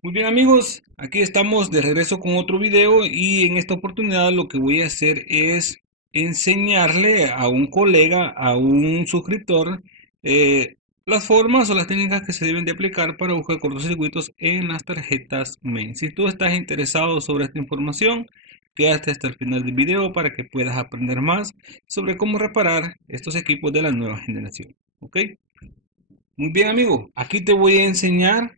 Muy bien amigos, aquí estamos de regreso con otro video y en esta oportunidad lo que voy a hacer es enseñarle a un colega, a un suscriptor, las formas o las técnicas que se deben de aplicar para buscar cortocircuitos en las tarjetas main. Si tú estás interesado sobre esta información, quédate hasta el final del video para que puedas aprender más sobre cómo reparar estos equipos de la nueva generación. ¿Ok? Muy bien amigo, aquí te voy a enseñar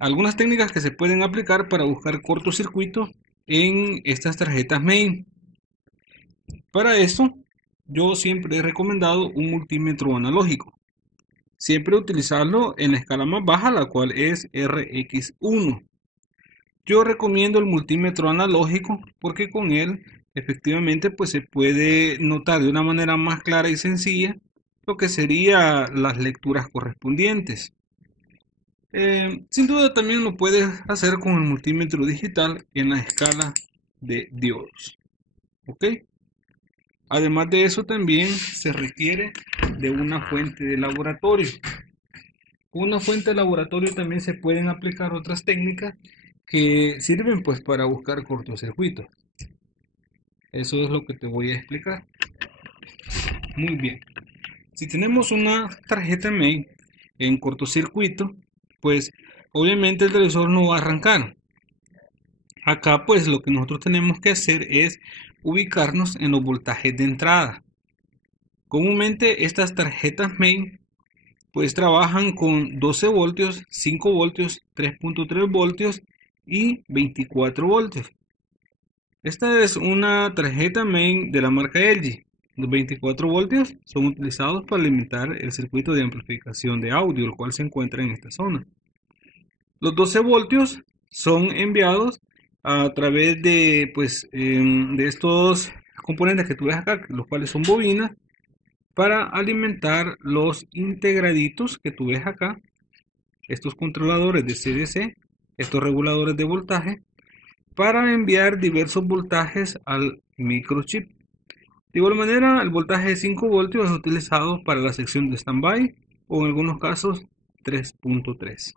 algunas técnicas que se pueden aplicar para buscar cortocircuitos en estas tarjetas main. Para eso, yo siempre he recomendado un multímetro analógico. Siempre utilizarlo en la escala más baja, la cual es RX1. Yo recomiendo el multímetro analógico porque con él efectivamente pues se puede notar de una manera más clara y sencilla lo que serían las lecturas correspondientes. Sin duda también lo puedes hacer con el multímetro digital en la escala de diodos. ¿Ok? Además de eso también se requiere de una fuente de laboratorio. Con una fuente de laboratorio también se pueden aplicar otras técnicas que sirven pues para buscar cortocircuitos. Eso es lo que te voy a explicar. Muy bien. Si tenemos una tarjeta main en cortocircuito, pues obviamente el televisor no va a arrancar. Acá pues lo que nosotros tenemos que hacer es ubicarnos en los voltajes de entrada. Comúnmente estas tarjetas main pues trabajan con 12 voltios, 5 voltios, 3.3 voltios y 24 voltios. Esta es una tarjeta main de la marca LG. Los 24 voltios son utilizados para alimentar el circuito de amplificación de audio, el cual se encuentra en esta zona. Los 12 voltios son enviados a través de, de estos componentes que tú ves acá, los cuales son bobinas, para alimentar los integraditos que tú ves acá, estos controladores de CDC, estos reguladores de voltaje, para enviar diversos voltajes al microchip. De igual manera, el voltaje de 5 voltios es utilizado para la sección de standby o en algunos casos 3.3.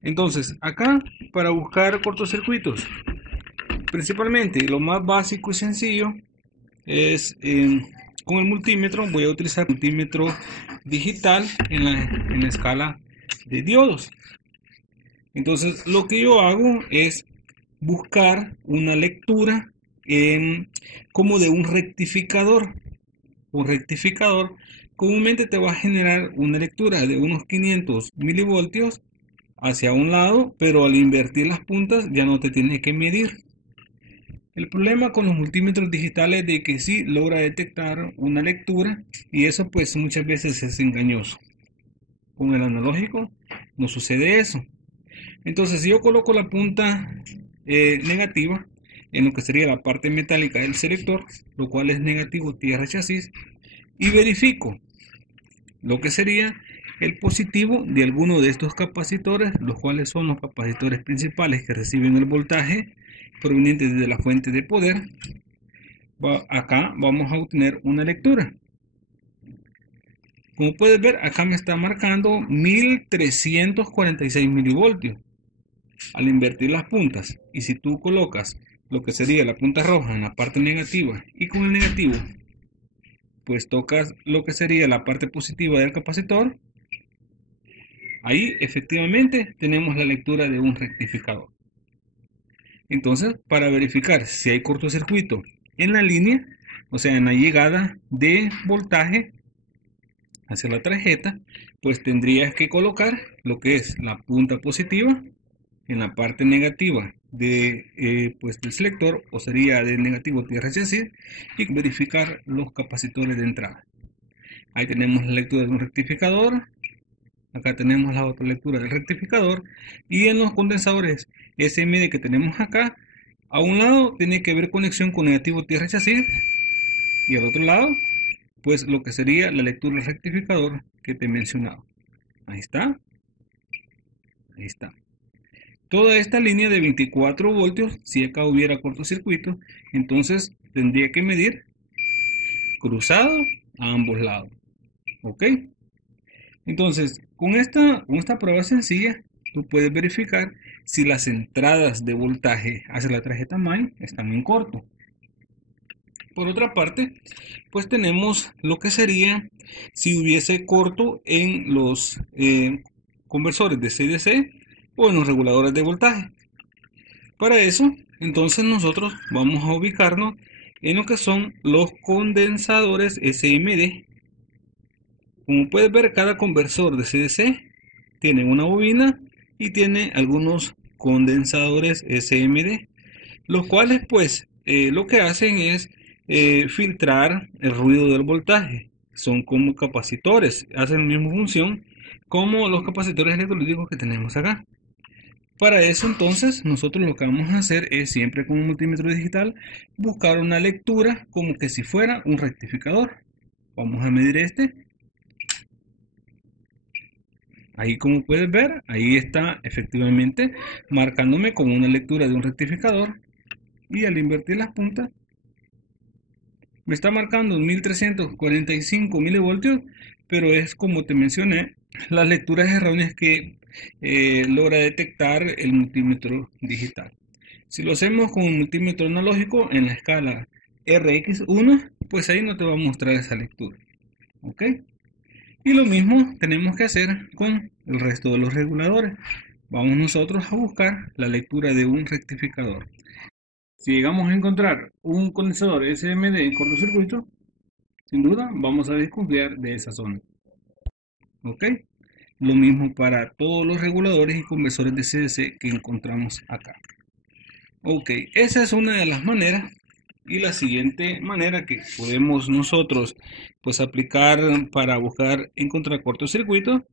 Entonces, acá para buscar cortocircuitos, principalmente lo más básico y sencillo es con el multímetro. Voy a utilizar el multímetro digital en la escala de diodos. Entonces, lo que yo hago es buscar una lectura como de un rectificador. Un rectificador comúnmente te va a generar una lectura de unos 500 milivoltios hacia un lado, pero al invertir las puntas ya no te tiene que medir. El problema con los multímetros digitales es de que sí logra detectar una lectura y eso pues muchas veces es engañoso. Con el analógico no sucede eso. Entonces si yo coloco la punta negativa en lo que sería la parte metálica del selector, lo cual es negativo tierra chasis, y verifico lo que sería el positivo de alguno de estos capacitores, los cuales son los capacitores principales que reciben el voltaje proveniente de la fuente de poder. Acá vamos a obtener una lectura. Como puedes ver, acá me está marcando 1346 milivoltios al invertir las puntas. Y si tú colocas lo que sería la punta roja en la parte negativa y con el negativo pues tocas lo que sería la parte positiva del capacitor, ahí efectivamente tenemos la lectura de un rectificador. Entonces, para verificar si hay cortocircuito en la línea, o sea, en la llegada de voltaje hacia la tarjeta, pues tendrías que colocar lo que es la punta positiva en la parte negativa del selector, o sería de negativo tierra chasis, y verificar los capacitores de entrada. Ahí tenemos la lectura de un rectificador. Acá tenemos la otra lectura del rectificador. Y en los condensadores SMD que tenemos acá, a un lado tiene que haber conexión con negativo tierra chasis. Y al otro lado, pues lo que sería la lectura del rectificador que te he mencionado. Ahí está. Ahí está. Toda esta línea de 24 voltios, si acá hubiera cortocircuito, entonces tendría que medir cruzado a ambos lados. ¿Ok? Entonces, con esta prueba sencilla, tú puedes verificar si las entradas de voltaje hacia la tarjeta MAN están en corto. Por otra parte, pues tenemos lo que sería si hubiese corto en los conversores de CDC o en los reguladores de voltaje. Para eso, entonces nosotros vamos a ubicarnos en lo que son los condensadores SMD. Como puedes ver, cada conversor de CDC tiene una bobina y tiene algunos condensadores SMD, los cuales pues lo que hacen es filtrar el ruido del voltaje. Son como capacitores, hacen la misma función como los capacitores electrolíticos que tenemos acá. Para eso entonces nosotros lo que vamos a hacer es, siempre con un multímetro digital, buscar una lectura como que si fuera un rectificador. Vamos a medir este. Ahí, como puedes ver, ahí está efectivamente marcándome con una lectura de un rectificador, y al invertir las puntas me está marcando 1345 milivoltios, pero es, como te mencioné, las lecturas erróneas que logra detectar el multímetro digital. Si lo hacemos con un multímetro analógico en la escala RX1, pues ahí no te va a mostrar esa lectura. ¿Ok? Y lo mismo tenemos que hacer con el resto de los reguladores. Vamos nosotros a buscar la lectura de un rectificador. Si llegamos a encontrar un condensador SMD en cortocircuito, sin duda vamos a desconfiar de esa zona. ¿Ok? Lo mismo para todos los reguladores y conversores de CDC que encontramos acá. Ok, esa es una de las maneras. Y la siguiente manera que podemos nosotros pues aplicar para buscar encontrar cortocircuito,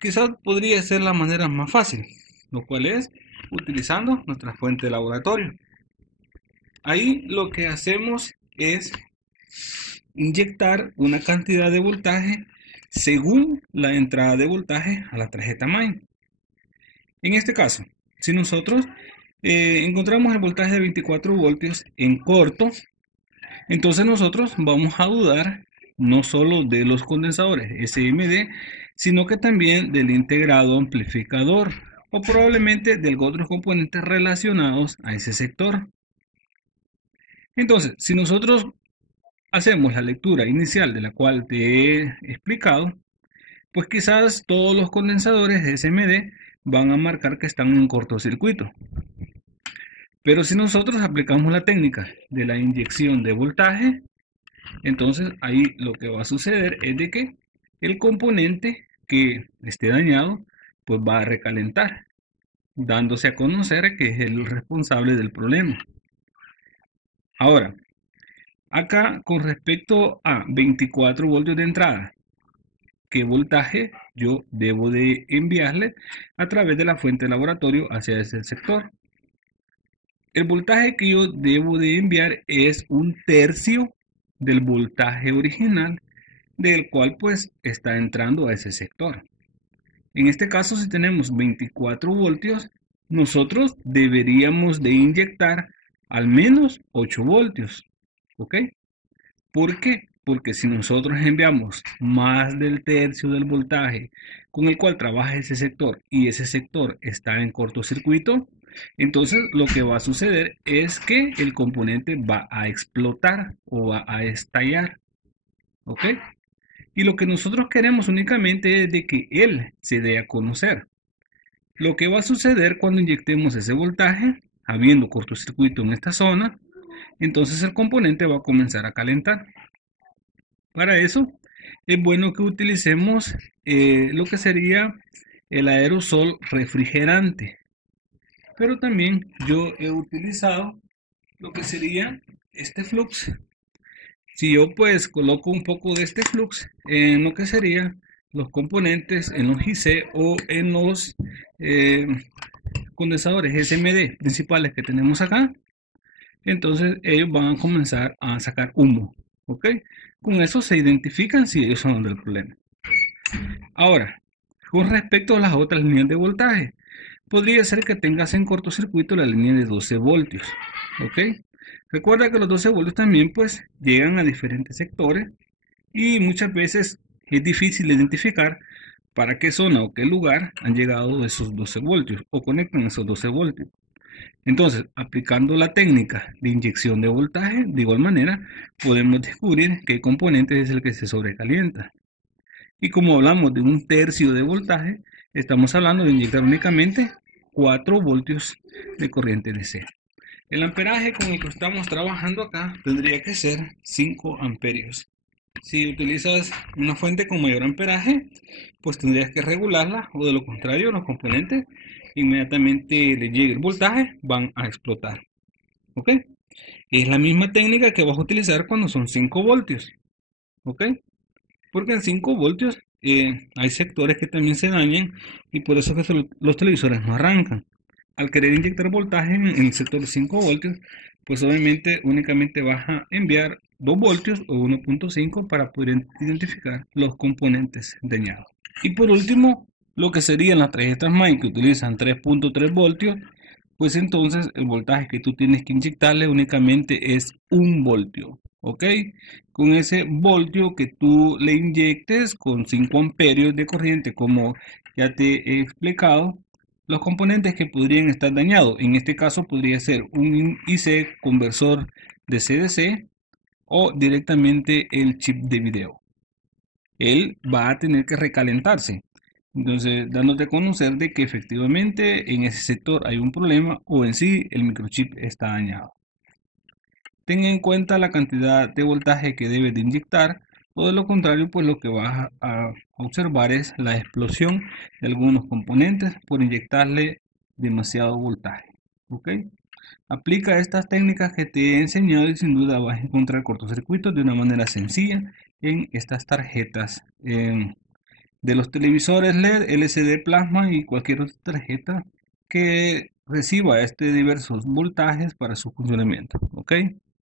quizás podría ser la manera más fácil, lo cual es utilizando nuestra fuente de laboratorio. Ahí lo que hacemos es inyectar una cantidad de voltaje según la entrada de voltaje a la tarjeta MAN. En este caso, si nosotros encontramos el voltaje de 24 voltios en corto, entonces nosotros vamos a dudar no solo de los condensadores SMD, sino que también del integrado amplificador o probablemente de otros componentes relacionados a ese sector. Entonces, si nosotros hacemos la lectura inicial de la cual te he explicado, pues quizás todos los condensadores SMD van a marcar que están en cortocircuito. Pero si nosotros aplicamos la técnica de la inyección de voltaje, entonces ahí lo que va a suceder es de que el componente que esté dañado pues va a recalentar, dándose a conocer que es el responsable del problema. Ahora, acá con respecto a 24 voltios de entrada, ¿qué voltaje yo debo de enviarle a través de la fuente de laboratorio hacia ese sector? El voltaje que yo debo de enviar es 1/3 del voltaje original del cual pues está entrando a ese sector. En este caso, si tenemos 24 voltios, nosotros deberíamos de inyectar al menos 8 voltios. ¿Ok? ¿Por qué? Porque si nosotros enviamos más del tercio del voltaje con el cual trabaja ese sector y ese sector está en cortocircuito, entonces lo que va a suceder es que el componente va a explotar o va a estallar. ¿Ok? Y lo que nosotros queremos únicamente es de que él se dé a conocer. Lo que va a suceder cuando inyectemos ese voltaje, habiendo cortocircuito en esta zona, entonces el componente va a comenzar a calentar. Para eso es bueno que utilicemos lo que sería el aerosol refrigerante. Pero también yo he utilizado lo que sería este flux. Si yo pues coloco un poco de este flux en lo que sería los componentes, en los IC o en los condensadores SMD principales que tenemos acá, entonces ellos van a comenzar a sacar humo. ¿Ok? Con eso se identifican si ellos son del problema. Ahora, con respecto a las otras líneas de voltaje, podría ser que tengas en cortocircuito la línea de 12 voltios. ¿Ok? Recuerda que los 12 voltios también pues llegan a diferentes sectores y muchas veces es difícil identificar para qué zona o qué lugar han llegado esos 12 voltios o conectan esos 12 voltios. Entonces, aplicando la técnica de inyección de voltaje, de igual manera, podemos descubrir qué componente es el que se sobrecalienta. Y como hablamos de un tercio de voltaje, estamos hablando de inyectar únicamente 4 voltios de corriente DC. El amperaje con el que estamos trabajando acá tendría que ser 5 amperios. Si utilizas una fuente con mayor amperaje, pues tendrías que regularla, o de lo contrario, los componentes inmediatamente le llegue el voltaje, van a explotar. ¿Ok? Es la misma técnica que vas a utilizar cuando son 5 voltios. ¿Ok? Porque en 5 voltios hay sectores que también se dañan y por eso es que los televisores no arrancan. Al querer inyectar voltaje en el sector de 5 voltios, pues obviamente únicamente vas a enviar 2 voltios o 1.5 para poder identificar los componentes dañados. Y por último, lo que serían las tarjetas MAIN que utilizan 3.3 voltios, pues entonces el voltaje que tú tienes que inyectarle únicamente es 1 voltio. ¿Ok? Con ese voltio que tú le inyectes con 5 amperios de corriente, como ya te he explicado, los componentes que podrían estar dañados, en este caso podría ser un IC conversor de CDC o directamente el chip de video. Él va a tener que recalentarse. Entonces, dándote a conocer de que efectivamente en ese sector hay un problema o en sí el microchip está dañado. Ten en cuenta la cantidad de voltaje que debes de inyectar, o de lo contrario, pues lo que vas a observar es la explosión de algunos componentes por inyectarle demasiado voltaje. ¿Ok? Aplica estas técnicas que te he enseñado y sin duda vas a encontrar cortocircuitos de una manera sencilla en estas tarjetas de los televisores LED, LCD plasma y cualquier otra tarjeta que reciba diversos voltajes para su funcionamiento. ¿Ok?